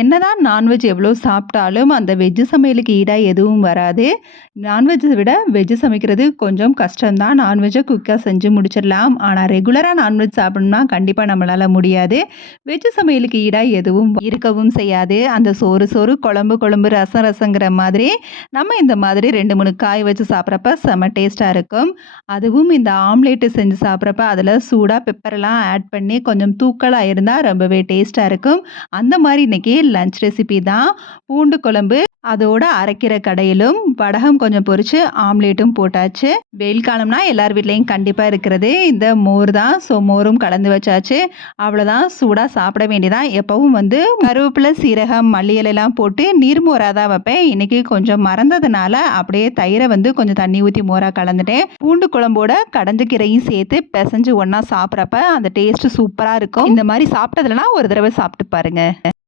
என்னதான் நான்வெஜ் எவ்வளோ சாப்பிட்டாலும் அந்த வெஜ் சமையலுக்கு ஈடா எதுவும் வராது. நான்வெஜ்ஜ விட வெஜ் சமைக்கிறது கொஞ்சம் கஷ்டம் தான். நான்வெஜ்ஜ குயிக்கா செஞ்சு முடிச்சிடலாம். ஆனா ரெகுலரா நான்வெஜ் சாப்பிடணும்னா கண்டிப்பா நம்மளால முடியாது. வெஜ் சமையலுக்கு ஈடா எதுவும் இருக்கவும் செய்யாது. அந்த சோறு சோறு, குழம்பு குழம்பு, ரசம் ரசங்கிற மாதிரி நம்ம இந்த மாதிரி 2, 3 காய் வச்சு சாப்பிட்றப்ப செம்ம டேஸ்ட்டா இருக்கும். அதுவும் இந்த ஆம்லேட் செஞ்சு சாப்பிட்றப்ப அதில சூடா பெப்பர்லாம் ஆட் பண்ணி கொஞ்சம் தூக்கலா இருந்தா ரொம்பவே டேஸ்ட்டா இருக்கும். அந்த மாரி இன்னைக்கு லஞ்ச் ரெசிபி தான். பூண்டு குழம்பு, அதோட அரைக்கீர கடையலும், வடகம் கொஞ்சம் பொரிச்சு, ஆம்லேட்டும் போட்டாச்சு. வெயில் காலம்னா எல்லார் வீட்லயும் கண்டிப்பா இருக்கிறது இந்த மோர் தான். ஸோ மோரும் கலந்து வச்சாச்சு. அவ்வளோதான், சூடா சாப்பிட வேண்டியதான். எப்பவும் கருவேப்பிலை, சீரகம், மல்லி இலைலாம் போட்டு நீர்மோரா தான் வைப்பேன். இன்னைக்கு கொஞ்சம் மறந்ததுனால அப்படியே தயிரை கொஞ்சம் தண்ணி ஊற்றி மோரா கலந்துட்டேன். பூண்டு குழம்போட கடைஞ்ச கீரையும் சேர்த்து பிசைஞ்சு ஒண்ணா சாப்பிட்றப்ப அந்த டேஸ்ட் சூப்பரா இருக்கும். இந்த மாதிரி சாப்பிட்டதுலனா ஒரு தடவை சாப்பிட்டு பாருங்க.